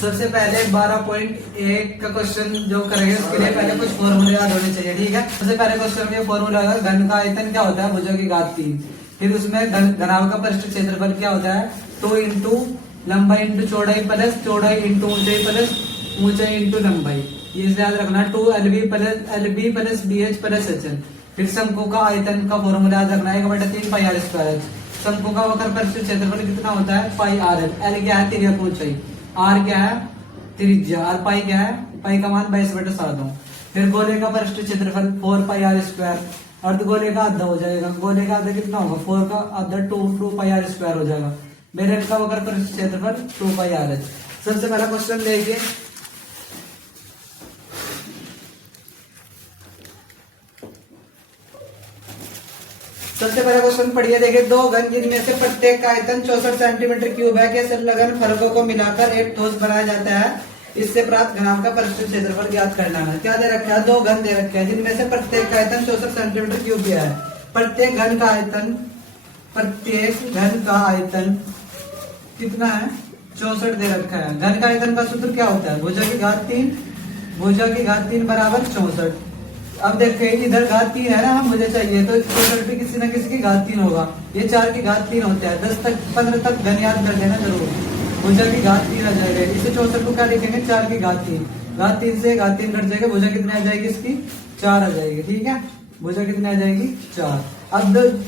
सबसे पहले 12.1 का क्वेश्चन जो करेंगे उसके लिए पहले कुछ फॉर्मूले याद होने चाहिए, ठीक है। सबसे पहले क्वेश्चन में फॉर्मूला है घन का आयतन क्या होता है, भुजा की घात 3। फिर उसमें घनाभ का पृष्ठ क्षेत्रफल क्या होता है, 2 इंटू लंबाई इंटू चौड़ाई प्लस चौड़ाई इंटू ऊंचाई प्लस ऊंचाई इंटू लंबाई। ये याद रखना 2 LB plus BH plus HL। फिर शंकु का आयतन का फॉर्मूला याद रखना 1/3 पाई r स्क्वायर। शंकु का वक्र पृष्ठ क्षेत्रफल कितना होता है, पाई RL। L क्या है, तिर्यक ऊंचाई। R क्या है, त्रिज्या। और पाई क्या है, पाई का मान 22/7। फिर गोले का पृष्ठ क्षेत्रफल 4 पाई r स्क्वायर। अर्धगोले का आधा हो जाएगा, गोले का आधा कितना होगा, 4 का आधा 2 पाई r स्क्वायर हो जाएगा। बेलन का वक्र पृष्ठ क्षेत्रफल 2 पाई r। सबसे पहला क्वेश्चन देखिए, सबसे पहला क्वेश्चन पढ़िए। देखिए, दो घन जिनमें से प्रत्येक का आयतन 64 सेंटीमीटर क्यूब है के संलग्न फलकों को मिलाकर एक ठोस बनाया जाता है, इससे प्राप्त घनाभ का पृष्ठ क्षेत्रफल ज्ञात करना है। क्या दे रखा है, दो घन दे रखे हैं जिनमें से प्रत्येक का आयतन 64 सेंटीमीटर क्यूब दिया है। प्रत्येक घन का आयतन कितना है, 64 दे रखा है। घन का आयतन का सूत्र क्या होता है, भुजा की घात 3। भुजा की घात 3 बराबर 64। अब देखिए इधर घात 3 है ना, हम मुझे चाहिए तो 64 पे किसी ना किसी की घात 3 होगा। ये 4 की घात 3 होता है। 10 तक 15 तक घन याद कर लेना जरूर। भुजा की घात 3 आ जाएगा। इसे 64 को क्या लिखेंगे, 4 की घात 3। घात 3 से घात 3 कट जाएगा, भुजा कितनी आ जाएगी इसकी, 4 आ जाएगी, ठीक है। भुजा कितनी आ जाएगी, 4। अब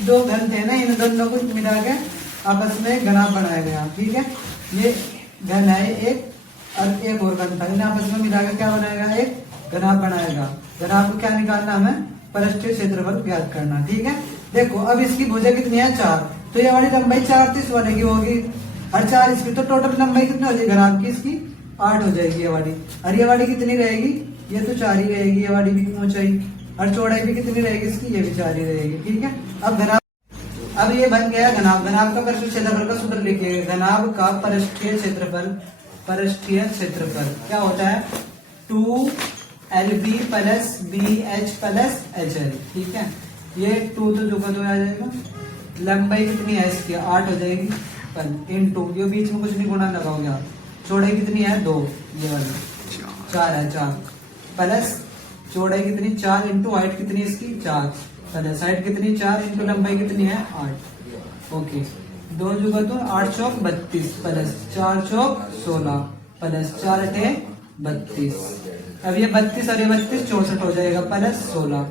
दो घन थे ना, इन दोनों को मिला के आपस में घनाभ बनाया गया, ठीक है। ये घन है एक और एक और घन था, इन्हें आपस में मिला के क्या बनाएगा, एक घनाभ बनाएगा। घनाभ को क्या निकालना, हमें पृष्ठीय क्षेत्रफल ज्ञात करना, ठीक है। देखो अब इसकी भुजा कितनी है, 4। तो ये वाली लंबाई 4 इस वाले की होगी और 4 इसकी, तो टोटल लंबाई कितनी हो जाएगी घनाभ की, इसकी 8 हो जाएगी ये वाली। और ये वाली कितनी रहेगी, ये तो 4 ही रहेगी। ये वाली भी ऊंचाई और चौड़ाई भी कितनी रहेगी इसकी, ये भी 4 ही रहेगी, ठीक है। अब घनाभ, अब ये बन गया घनाभ। घनाभ का पृष्ठ क्षेत्रफल का सूत्र लिखिए। घनाभ का पृष्ठीय क्षेत्रफल क्या होता है, 2LB plus BH plus HL, ठीक है। ये 2 तो जो का तो आ जाएगा। लंबाई कितनी है इसकी, 8 हो जाएगी इंटू, ये बीच में कुछ नहीं गुणा लगाओगे आप। चौड़ाई कितनी है, 2, ये वाली 4 है, 4 प्लस चौड़ाई कितनी, 4 इंटू हाइट कितनी इसकी, 4 प्लस हाइट कितनी, 4 इंटू लंबाई कितनी है, 8। ओके, 2 जुगा तो 8 चौक 32 प्लस 4 चौक 16 प्लस 4 अठे 32। अब ये 32 और ये 32 64 हो जाएगा प्लस 16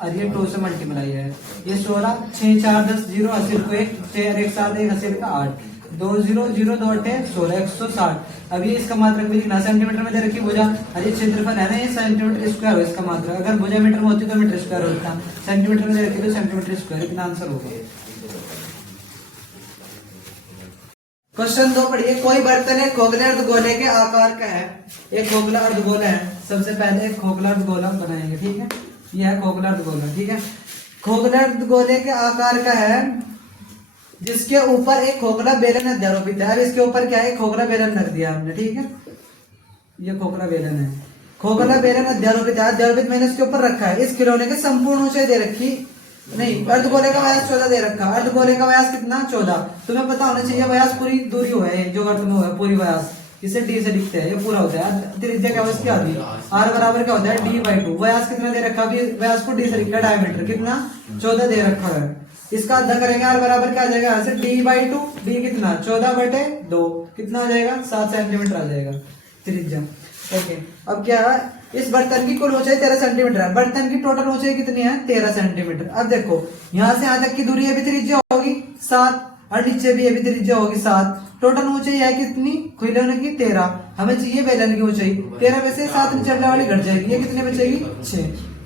और ये 2 से मल्टीप्लाई है। ये 16 6 4 10 0 80 को 1 6 और 1 7 1 80 का 8 2 0 0 2 8 16 160। अब ये इसका मात्रक भी लिखना, सेंटीमीटर में दे रखी भुजा और ये क्षेत्रफल है ना, ये सेंटीमीटर स्क्वायर हो इसका मात्रक। अगर भुजा मीटर में होती तो मीटर स्क्वायर होता, सेंटीमीटर में दे रखी तो सेंटीमीटर स्क्वायर। इतना आंसर होगा। क्वेश्चन 2 पढ़िए। कोई बर्तन एक खोखले अर्धगोले के आकार का है। एक खोखला अर्धगोला है। सबसे पहले एक खोखला अर्धगोला बनाएंगे, ठीक है। यह है खोखला अर्धगोला, ठीक है। खोखला अर्धगोले के आकार का है जिसके ऊपर एक खोखला बेलन अध्यारोपित है। अब इसके ऊपर क्या है, खोखला बेलन रख दिया हमने, ठीक है। ये खोखला बेलन है। खोखला बेलन अध्यारोपित है, अध्यारोपित मैंने इसके ऊपर रखा है। इस खिलौने की संपूर्ण ऊंचाई दे रखी नहीं, अर्धगोले का व्यास 14 दे रखा। अर्धगोले का व्यास कितना, 14। तुम्हें पता होना चाहिए व्यास पूरी दूरी हुआ है, जो अर्थ में हुआ है पूरी व्यास, इसे D से लिखते हैं, ये पूरा होता है। त्रिज्या क्या उसकी आधी, R बराबर क्या होता है, D/2। व्यास कितना दे रखा, अभी व्यास को D से लिखा, डायमीटर कितना 14 दे रखा है। इसका अद्धा करेंगे, R बराबर क्या आ जाएगा, यहाँ से D/2। D कितना, 14/2 कितना आ जाएगा, 7 सेंटीमीटर आ जाएगा त्रिज्या। ओके, अब क्या है, इस बर्तन की कुल ऊंचाई 13 सेंटीमीटर है। बर्तन की टोटल ऊंचाई कितनी है, 13 सेंटीमीटर। अब देखो यहाँ से यहाँ तक की दूरी अभी त्रिज्या होगी 7 और नीचे भी अभी त्रिज्या होगी 7। टोटल ऊंचाई है कितनी, खिलौने की 13। हमें चाहिए बेलन की ऊंचाई। 13 में से 7 निचले वाली घट जाएगी, ये कितने बचेगी,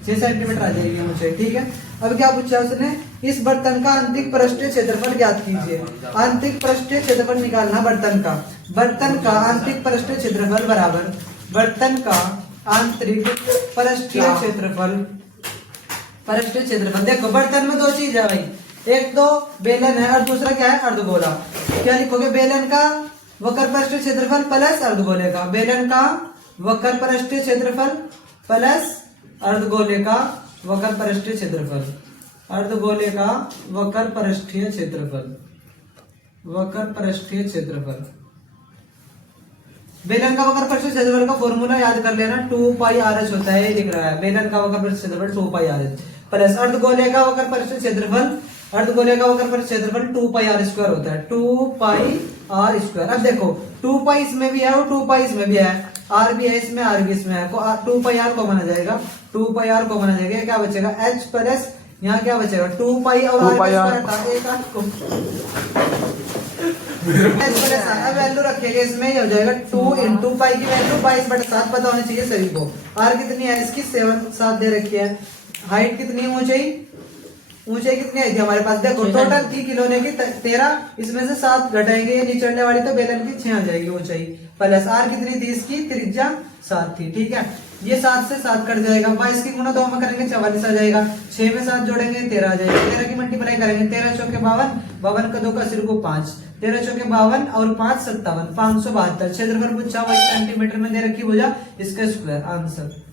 6 सेंटीमीटर आ जाएगी ऊंचाई, ठीक है। अब क्या पूछा उसने, इस बर्तन का आंतरिक पृष्ठीय क्षेत्रफल ज्ञात कीजिए। आंतरिक पृष्ठीय क्षेत्रफल निकालना बर्तन का। बर्तन का आंतरिक पृष्ठीय क्षेत्रफल बराबर बर्तन का आंतरिक पृष्ठीय क्षेत्रफल। पृष्ठीय क्षेत्रफल देखो, बर्तन में 2 चीज है भाई, एक तो बेलन है और दूसरा क्या है, अर्धगोला। क्या लिखोगे, बेलन का वक्र पृष्ठीय क्षेत्रफल प्लस अर्धगोले का। बेलन का वक्र पृष्ठीय क्षेत्रफल प्लस अर्धगोले का वक्र पृष्ठीय क्षेत्रफल। अर्धगोले का वक्र पृष्ठीय क्षेत्रफल। वक्र पृष्ठीय क्षेत्रफल बेलन का वक्र परिष्ठ क्षेत्रफल का फॉर्मूला याद कर लेना, 2 पाई आर एच होता है, ये लिख रहा है बेलन का वक्र परिष्ठ क्षेत्रफल 2 पाई आर एच प्लस अर्धगोले का वक्र परिष्ठ क्षेत्रफल, अर्धगोले का वक्र परिष्ठ क्षेत्रफल 2 पाई आर स्क्वायर होता है, 2 पाई आर स्क्वायर। अब देखो 2 पाई इसमें भी है और 2 पाई इसमें भी है, आर भी है इसमें, आर भी इसमें है, 2 पाई आर कॉमन आ जाएगा, 2 पाई आर कॉमन आ जाएगा, क्या बचेगा एच प्लस यहाँ क्या बचेगा 2 पाई और आर अब वैल्यू रखेंगे इसमें, ये हो जाएगा 2 इंटू पाई की वैल्यू 22/7 पता होनी चाहिए सभी को। आर कितनी है इसकी 7 दे रखी है। हाइट कितनी है, ऊंचाई कितनी है हमारे पास, देखो टोटल थी खिलौने की 13, इसमें से 7 घटाएंगे, ये निचड़ने वाली तो बेलन की 6 आ जाएगी ऊंचाई, प्लस आर कितनी थी इसकी, त्रिज्या 7 थी, ठीक है। ये 7 से 7 कट जाएगा, 22 की गुणा 2 में करेंगे 44 आ जाएगा, 6 में 7 जोड़ेंगे 13 आ जाएगा, 13 की मल्टीप्लाई करेंगे, 13 चौके 52, 52 का 2 का सिर को 5, 13 चौके 52 और 5 57, 572। क्षेत्रफल पूछा हुआ सेंटीमीटर में दे रखी भुजा, इसका स्क्वायर आंसर।